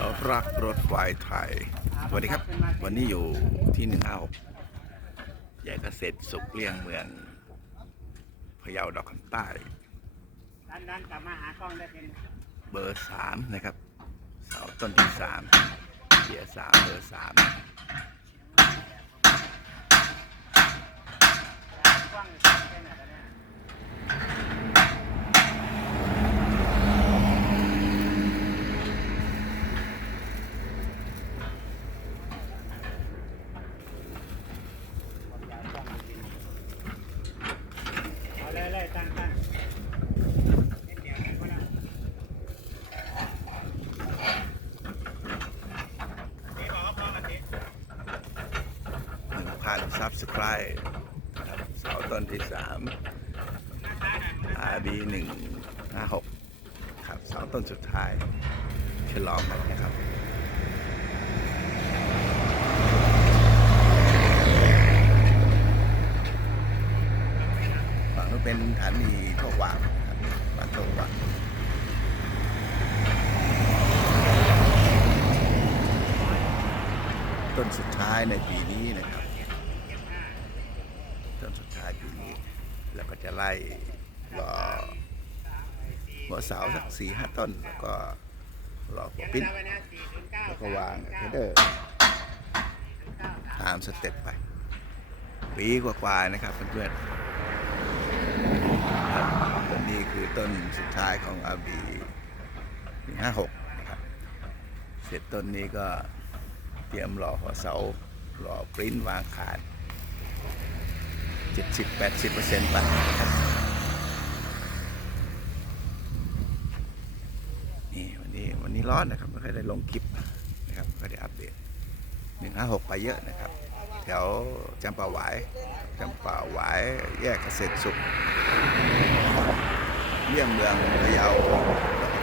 เรารักรถไฟไทย สวัสดีครับ วันนี้อยู่ที่หนึ่งห้าหกใหญ่เกษตรสุขเลี่ยงเมืองพะเยาดอกคำใต้ดันดันกลับมาหากล้องได้เป็นเบอร์สามนะครับ เสาต้นที่สามเกียสามเบอร์สามกล้องเป็นอะไรเนี่ยเอาเลยเลยตั้งตั้งเดี๋ยวให้คนละ ห นึ่งพันซับสไครต์ครับเสาต้นที่สาม RB หนึ่งห้าหกครับเสาต้นสุดท้ายฉลองกันนะครับฝั่งนู้นเป็นฐานีโทวางครับบ้านโทกวางต้นสุดท้ายในปีนี้นะครับ ต้นสุดท้ายปีนี้ แล้วก็จะไล่รอหัวเสาสักสี่ห้าต้น แล้วก็รอหัวปิ้นแล้วก็วางเดเดอร์ตามสเต็ปไปปีกว่าๆนะครับเพื่อนๆครับต้นนี้คือต้นสุดท้ายของอาบี156นะครับเสร็จต้นนี้ก็เตรียมรอหัวเสารอปริ้นวางขาย 70-80%ไปนะครับนี่วันนี้วันนี้ร้อนนะครับไม่ค่อยได้ลงคลิปนะครับไม่ได้อัปเดต 156 ไปเยอะนะครับ แถวจำปาหวายจำปาหวายแยกเกษตรสุขเลี่ยงเมืองพะเยาว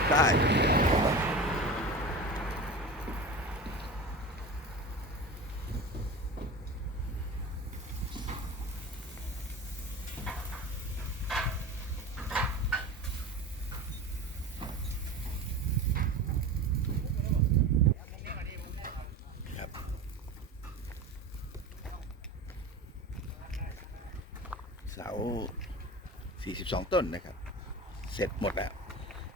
ใต้ ครับ เสา 42 ต้นนะครับ เสร็จหมดแล้ว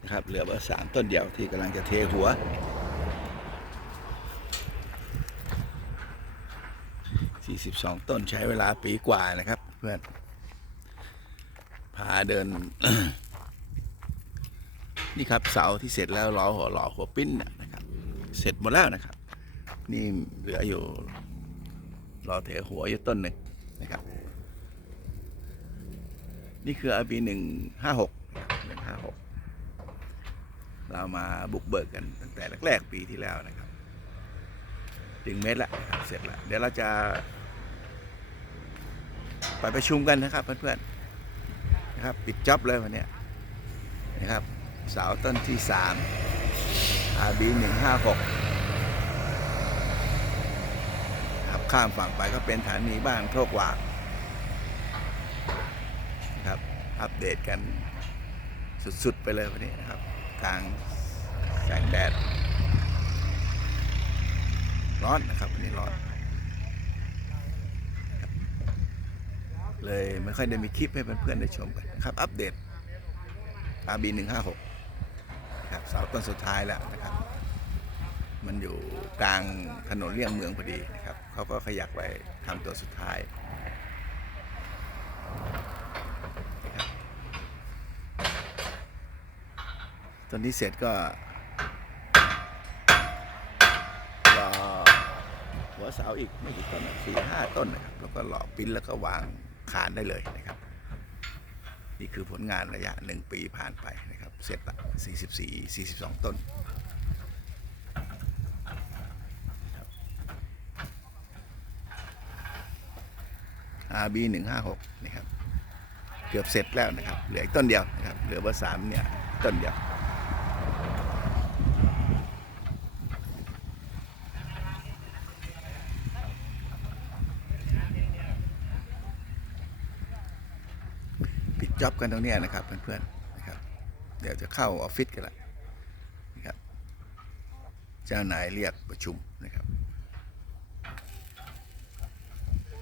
นะครับ เหลือเบอร์สามต้นเดียวที่กำลังจะเทหัว 42 ต้นใช้เวลาปีกว่านะครับ เพื่อน พาเดิน นี่ครับเสาที่เสร็จแล้วรอหัวหล่อหัวปิ้นนะนะครับ เสร็จหมดแล้วนะครับ นี่เหลืออยู่รอเทหัวอยู่ต้นหนึ่งนะครับ นี่คือ RB หนึ่งห้าหกหนึ่งห้าหกเรามาบุกเบิกกันตั้งแต่แรกๆปีที่แล้วนะครับ ถึงเมตรละครับเสร็จล้วเดี๋ยวเราจะ ไปประชุมกันนะครับเพื่อนๆนะครับ ปิดจ็อบเลยวันนี้นะครับ เสาต้นที่สาม RB หนึ่งห้าหกครับข้ามฝั่งไปก็เป็นฐานีบ้านโคกวางนะครับ อัปเดตกันสุดๆไปเลยวันนี้นะครับกลางแสงแดด ร้อนนะครับวันนี้ร้อน เลยไม่ค่อยได้มีคลิปให้เพื่อนๆได้ชมกันนะครับ อัปเดต RB 156ครับเสาต้นสุดท้ายแล้วนะครับ มันอยู่กลางถนนเลี่ยงเมืองพอดีนะครับเขาก็ขยักไว้ทำตัวสุดท้ายนะครับ ตอนนี้เสร็จก็รอหัวเสาอีกไม่กี่ต้นสี่ห้าต้นนะครับแล้วก็หล่อปิ้นแล้วก็วางคานได้เลยนะครับ นี่คือผลงานระยะหนึ่งปีผ่านไปนะครับเสร็จละ44 42 ต้น RB 1 5 6นี่งห้าหกนะครับ เกือบเสร็จแล้วนะครับ เหลืออีกต้นเดียวนะครับ เหลือเบอร์สามเนี่ย ต้นเดียว จ็อบกันตรงนี้นะครับเพื่อนๆนะครับ เดี๋ยวจะเข้าออฟฟิศกันละนะครับ เจ้านายเรียกประชุมนะครับ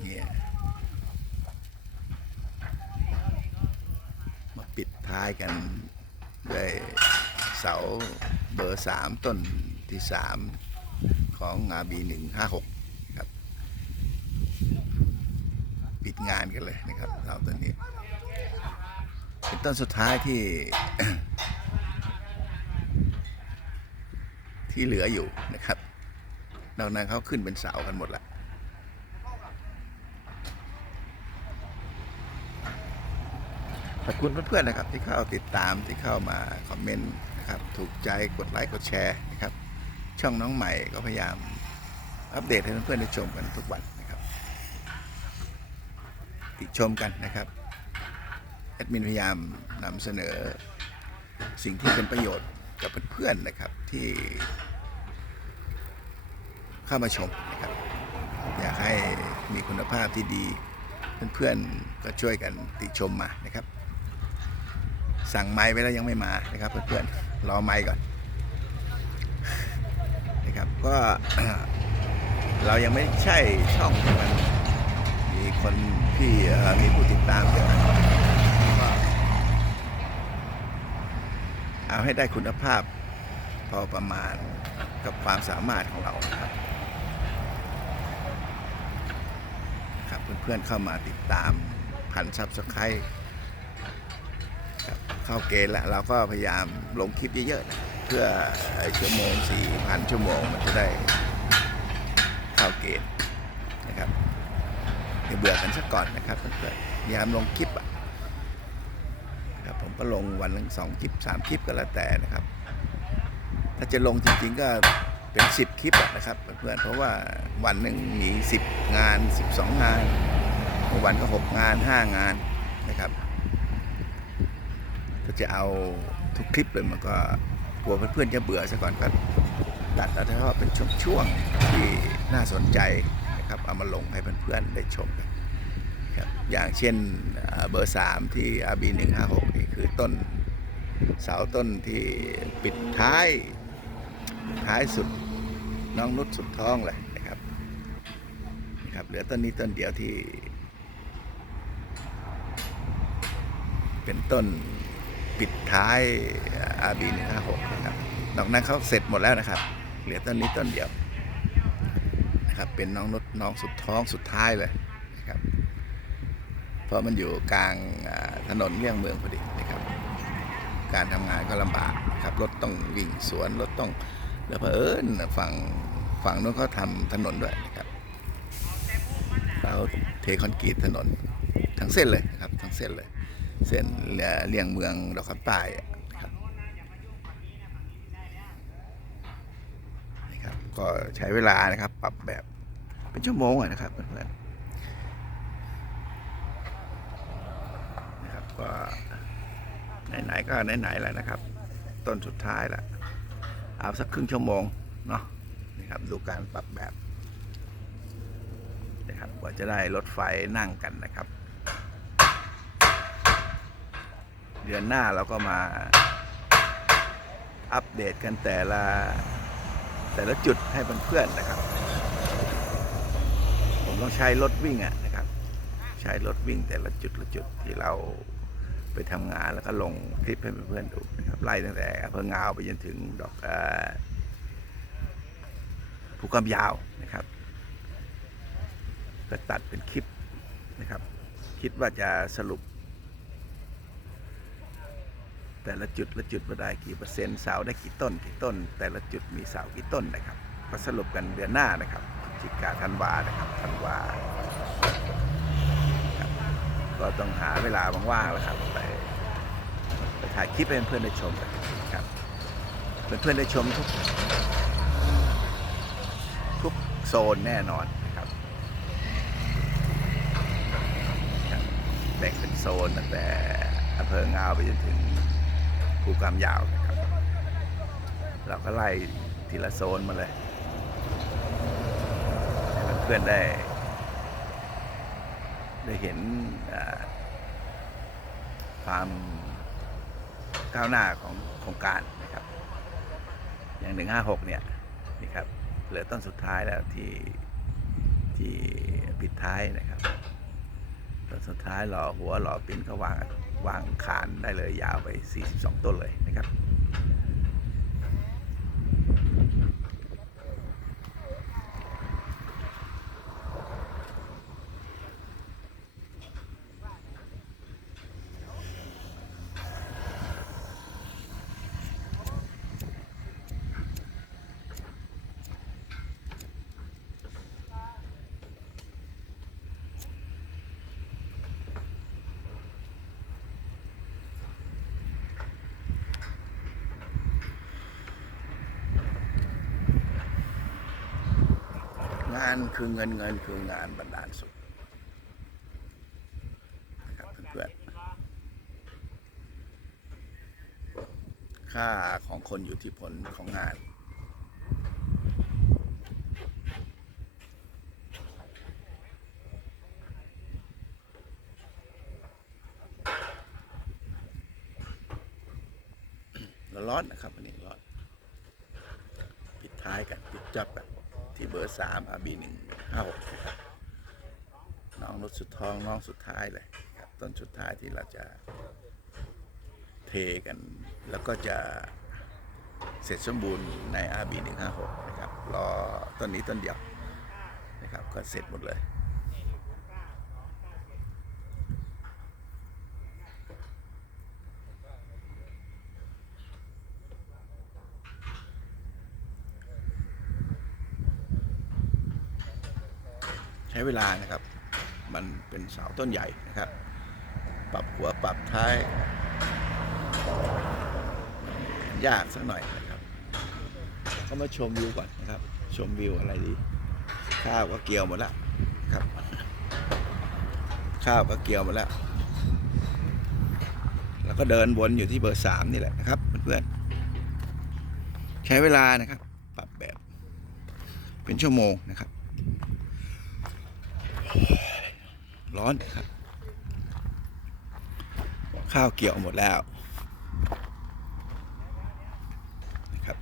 เนี่ยมาปิดท้ายกันด้วยเสาเบอร์สามต้นที่สามของอาบีหนึ่งห้าหกครับ ปิดงานกันเลยนะครับเสาต้นนี้ เป็นต้นสุดท้ายที่ ที่เหลืออยู่นะครับนอกนั้นเขาขึ้นเป็นเสากันหมดละขอบคุณเพื่อนๆนะครับ ที่เข้าติดตามที่เข้ามาคอมเมนต์นะครับถูกใจกดไลค์กดแชร์นะครับ ช่องน้องใหม่ก็พยายามอัปเดตให้เพื่อนๆได้ชมกันทุกวันนะครับ ติชมกันนะครับ แอดมินพยายามนำเสนอสิ่งที่เป็นประโยชน์กับเพื่อนๆนะครับที่เข้ามาชมนะครับ อยากให้มีคุณภาพที่ดีเพื่อนๆก็ช่วยกันติชมมานะครับ สั่งไม้ไว้แล้วยังไม่มานะครับ เพื่อนๆรอไม้ก่อนนะครับก็เรายังไม่ใช่ช่องที่มันมีคนที่มีผู้ติดตามเยอะ ก็ เอาให้ได้คุณภาพพอประมาณกับความสามารถของเราครับครับเพื่อนๆเข้ามาติดตามพันซับสไครต์ครับเข้าเกณฑ์แล้วเราก็พยายามลงคลิปเยอะๆนะเพื่อชั่วโมงสี่พันชั่วโมงมันจะได้เข้าเกณฑ์นะครับอย่าเบื่อกันสักก่อนนะครับเพื่อนๆพยายามลงคลิปอะ ครับ ผมก็ลงวันละสองคลิปสามคลิปก็แล้วแต่นะครับ ถ้าจะลงจริงๆก็เป็นสิบคลิปนะครับเพื่อนๆเพราะว่าวันหนึ่งมีสิบงานสิบสองงานบางวันก็หกงานห้างานนะครับ ถ้าจะเอาทุกคลิปเลยมันก็กลัวเพื่อนๆจะเบื่อซะก่อนก็ตัดเอาเฉพาะเป็นช่วงๆที่น่าสนใจนะครับเอามาลงให้เพื่อนๆได้ชมกันครับอย่างเช่นเบอร์สามที่ RB หนึ่งห้าหก คือต้นเสาต้นที่ปิดท้ายท้ายสุดน้องนุชสุดท้องเลยนะครับนะครับ เหลือต้นนี้ต้นเดียวที่ เป็นต้นปิดท้าย RB หนึ่งห้าหกนะครับนอกนั้นเขาเสร็จหมดแล้วนะครับ เหลือต้นนี้ต้นเดียวนะครับเป็นน้องนุชน้องสุดท้องสุดท้ายเลย เพราะมันอยู่กลางถนนเลี่ยงเมืองพอดีนะครับ การทำงานก็ลำบากครับรถต้องวิ่งสวนรถต้องแล้วเผอิญฝั่งฝั่งนู้นเขาทำถนนด้วยนะครับเราเทคอนกรีตถนนทั้งเส้นเลยครับทั้งเส้นเลย เส้นเลี่ยงเมืองดอกคำใต้อะนะครับนะครับก็ใช้เวลานะครับปรับแบบเป็นชั่วโมงอะนะครับเพื่อนๆ นะครับ ก็ไหนๆก็ไหนๆแล้วนะครับ ต้นสุดท้ายล้วเอาสักครึ่งชั่วโมงเนาะนะครับดูการปรับแบบนะครับกว่าจะได้รถไฟนั่งกันนะครับ เดือนหน้าเราก็มาอัปเดตกันแต่ละแต่ละจุดให้เพื่อนๆนะครับ ผมต้องใช้รถวิ่งอะนะครับ ใช้รถวิ่งแต่ละจุดละจุดที่เรา ไปทำงานแล้วก็ลงคลิปให้เพื่อนๆดูนะครับไล่ตั้งแต่อำเภองาวไปจนถึงดอกภูกำยาวนะครับ ก็ตัดเป็นคลิปนะครับ คิดว่าจะสรุป แต่ละจุดละจุดว่าได้กี่เปอร์เซ็นต์เสาได้กี่ต้นกี่ต้น แต่ละจุดมีเสากี่ต้นนะครับก็สรุปกันเดือนหน้านะครับจิกาธันวานะครับธันวาก็ต้องหาเวลาว่างๆแล้วครับไป ถ่ายคลิปให้เพื่อนๆได้ชมกันครับเพื่อนๆได้ชมทุกทุกโซนแน่นอนครับแบ่งเป็นโซนตั้งแต่อำเภองาวไปจนถึงภูกามยาวนะครับ เราก็ไล่ทีละโซนมาเลยให้เพื่อนๆได้ได้เห็นความ ก้าวหน้าของโครงการนะครับ อย่าง 156 เนี่ยนี่ครับเหลือต้นสุดท้ายแล้วที่ที่ปิดท้ายนะครับต้นสุดท้ายหล่อหัวหล่อปิ้นก็วางวางคานได้เลยยาวไป 42 ต้นเลยนะครับ งานคือเงินเงินคืองานบรรดาลสุขนะครับเพื่อนๆค่าของคนอยู่ที่ผลของงานร้อนนะครับวันนี้ร้อนปิดท้ายกันปิดจับกัน ที่เบอร์สามอาบีหนึ่งห้าหกนะครับน้องรถสุดทองน้องสุดท้ายเลยครับต้นสุดท้ายที่เราจะเทกัน แล้วก็จะเสร็จสมบูรณ์ในอาบีหนึ่งห้าหกนะครับรอต้นนี้ต้นเดียวนะครับก็เสร็จหมดเลย ช้เวลานะครับ มันเป็นเสาต้นใหญ่นะครับ ปรับหัวปรับท้าย ยากสักหน่อยนะครับก็มาชมวิวก่อนนะครับ ชมวิวอะไรดี ข้าวก็เกี่ยวหมดแล้วครับ ข้าวก็เกี่ยวหมดแล้วแล้วก็เดินวนอยู่ที่เบอร์สามนี่แหละนะครับเพื่อนๆใช้เวลานะครับ ปรับแบบเป็นชั่วโมงนะครับ ร้อนครับ ข้าวเกี่ยวหมดแล้วนะครับ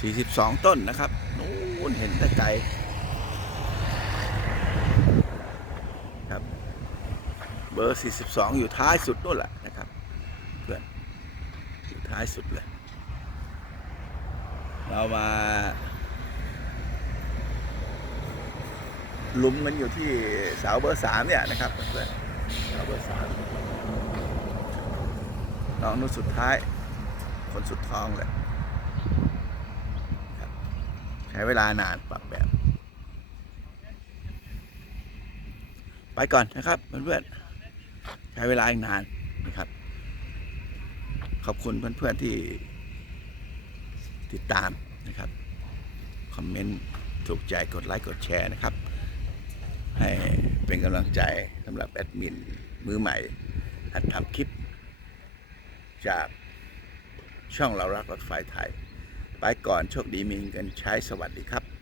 สี่สิบสองต้นนะครับ นู้นเห็นแต่ไกลครับ เบอร์ 42 อยู่ท้ายสุดนู่นแหละนะครับ เพื่อน อยู่ ท้ายสุดเลย เรามาลุมกันอยู่ที่เสาเบอร์สามเนี่ยนะครับเพื่อนเสาเบอร์สามน้องนุ่นสุดท้าย คนสุดท้องเลยใช้เวลานานปรับแบบ ไปก่อนนะครับเพื่อนๆใช้เวลาอีกนาน ขอบคุณเพื่อนๆที่ติดตามนะครับ คอมเมนต์ถูกใจกดไลค์กดแชร์นะครับ ให้เป็นกำลังใจสำหรับแอดมินมือใหม่ หัดทำคลิป จากช่องเรารักรถไฟไทย ไปก่อนโชคดีมีเงินใช้สวัสดีครับ